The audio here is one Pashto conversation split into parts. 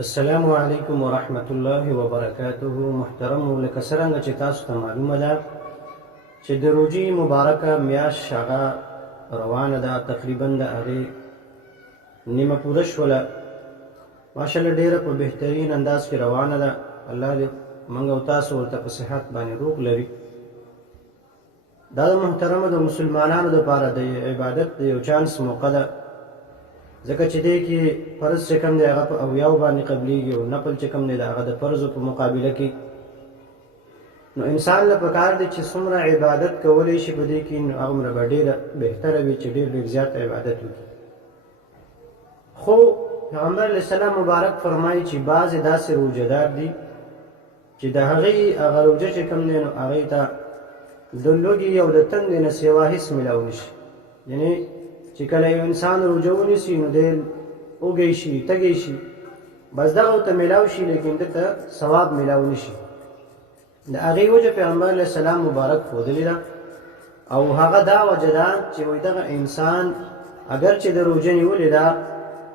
السلام علیکم ورحمت الله وبرکاته. محترم لکه څرنګه چې تاسو ته معلومه ده چې د روژې مبارکه میاشت هغه روانه ده، تقریبا د هغې نیمه پوره شوله. ماشاءالله ډېره په بهترین انداز کې روانه ده. الله دې موږ او تاسو ورته په صحت باندې روغ لري. دا د محترمو د مسلمانانو دپاره د عبادت د یو چانس موقع ده، ځکه چې دې کې فرض چې کوم دی هغه په اویاو باندې قبلیږي او نفل چې کوم دی د هغه د فرضو په مقابله کې. نو انسان له پکار دی چې څومره عبادت کولی شي په دې کې، نو هغومره به ډېره بهتره وي چې ډېر زیات عبادت وکړي. خو پیغمبر علیه السلام مبارک فرمایي چې بعضې داسې روژهدار دي چې د هغې هغه روژه چې کوم دی نو هغې ته د لوږې او د تندې نه سوا هېڅ میلاو نه شي. یعنې چې کله یو انسان روژه ونیسي نو دی وږی شي، تږی شي، بس دغه ورته میلاو شي، لیکن ده ته ثواب میلاو نه شي. د هغې وجه پیغمبر علیه السلام مبارک ښودلې ده، او هغه دا وجه ده چې وایي دغه انسان اگر چې د روژه نیولې ده،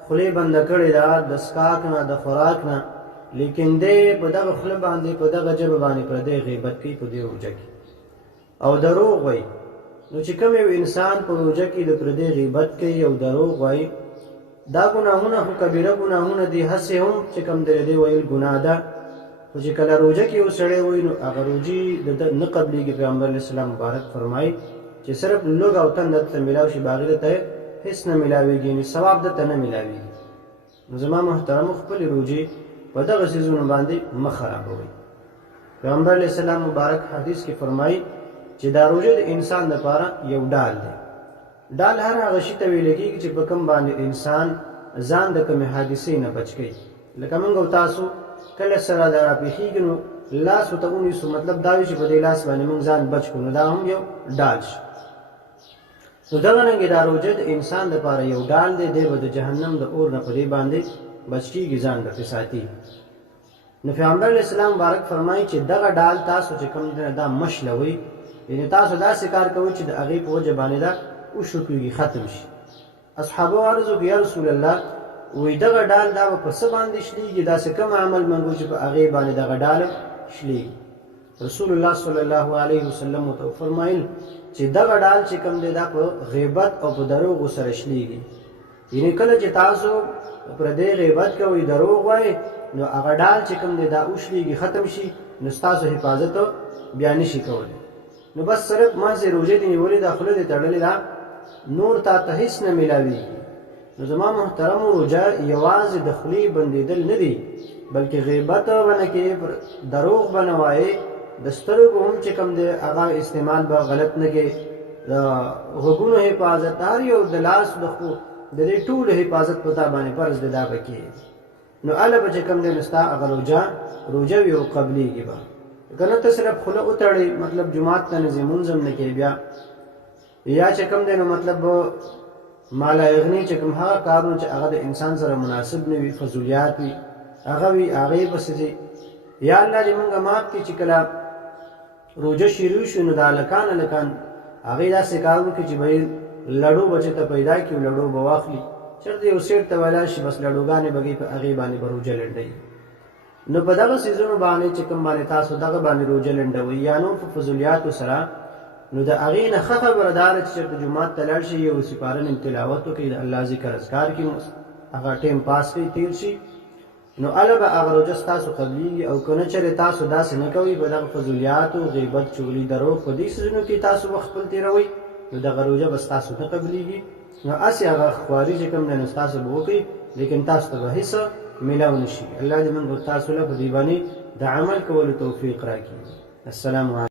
خولې بنده کړې ده د څښاک نه د خوراک نه، لیکن دی په دغه خوله باندې په دغه ژبه باندې پردی غیبت کوي په دې روژه کې او دروغ وایي. نو چې کوم یو انسان په روژه کې د پردی غیبت کوي او دروغ وایي، دا ګناهونه خو کبیره ګناهونه دي، هسې هم چې کوم دی دې ویل ګناه ده. خو چې کله روژه کې یو سړی وایي نو هغه روژې د ده نه قبلېږي. پیغمبر علیه السلام مبارک فرمایي چې صرف لږ او تن درته میلاو شي، باقي درته هېڅ نه میلاوېږي، یعنې ثواب درته نه میلاوېږي. نو زما محترمو خپلې روژې په دغه څیزونو باندې مه خرابوئ. پیغمبر علیه السلام مبارک حدیث کې فرمایي چې دا روژه د انسان لپاره یو ډال دی. ډال هر هغه شي ته ویل کېږي چې په کوم باندې انسان ځان د کومې حادثې نه بچ کوي. لکه موږ او تاسو کله سره دا راپېښېږي نو لاس ورته ونیسو، مطلب دا وي چې په دې لاس باندې موږ ځان بچ کړو، نو دا هم یو ډال شي. نو دغه رنګې دا روژه د انسان لپاره یو ډال دی، دی به د جهنم د اور نه په دې باندې بچ کېږي، ځان به پرې ساتي. نو پیغمبر علیه السلام مبارک فرمایي چې دغه ډال تاسو چې کوم دی دا مشلوئ، یعنې تاسو داسې کار کوئ چې د هغې په وجه باندې دا وشکېږي، ختم شي. اصحابو عرض وکړو یا رسول الله، وایي دغه ډال دا به په څه باندې شلېږي؟ داسې کوم عمل منګو چې په هغې باندې دغه ډال شلېږي؟ رسول الله صلی الله علیه وسلم ورته وفرمایل چې دغه ډال چې کوم دی دا په غیبت او په دروغو سره شلېږي. یعنې کله چې تاسو پردی غیبت کوئ، دروغ وایئ، نو هغه ډال چې کوم دی دا وشلېږي، ختم شي، نو ستاسو حفاظت بیا نه شي کولی. نو بس صرف مازې روژه دې نیولې ده، خوله دې تړلې ده، نور تا ته هېڅ نه میلاوېږي. نو زما محترمو روژه یوازې د خولې بندېدل نه دي، بلکې غیبت به نه کوې، دروغ به نه وایې، د سترګو هم چې کوم دی هغه استعمال به غلط نه کوې، د غوږونو حفاظت، هر یو د لاس د خو د دې ټولو حفاظت په تا باندې فرض دی، دا به کوې. نو هله به چې کوم دی نو ستا هغه روژه وي او قبلېږي به. که نه ته صرف خوله وتړې، مطلب جومات ته نه ځې، مونځ هم نه کوې بیا، یا چې کوم دی نو مطلب مالایغني چې کوم هغه کارونه چې هغه د انسان سره مناسب نه وي، فضولیات وي، هغه وي، هغې پسې ځې. یا الله دې موږ معاف کړي چې کله روژه شروع شي نو د هلکان هغې داسې کار وکړي چې به لړو بچې ته پیدا کړي، لړو به واخلي، چېرته یو سیټ ته ولاړ شي، بس لړوګانې به په هغې باندې به روژه لنډوي. نو په دغه څیزونو باندې چې کوم باندې تاسو دغه باندې روژه لنډوئ یا نور په فضولیاتو سره، نو د هغې نه ښه خبره دا ده چې چېرته جومات ته لاړ شي، یو سپاره نیم تلاوت وکړي، د الله ذکر اذکار کړي، هغه ټیم پاس کړي، تېر شي، نو هله به هغه روژه ستاسو قبلېږي. او که نه چېرې تاسو داسې نه کوئ، په دغه فضولیاتو، غیبت، چغلي، دروغ، په دې څیزونو کې تاسو وخت خپل تېروئ، نو دغه روژه به ستاسو نه قبلېږي. نو هسې هغه خواري چې کوم دی نو ستاسو به وکړئ، لیکن تاسو ته به هېڅ میلاو نه شي. الله دې موږ تاسو له په دې باندې د عمل کولو توفیق راکړي. السلام علیکم.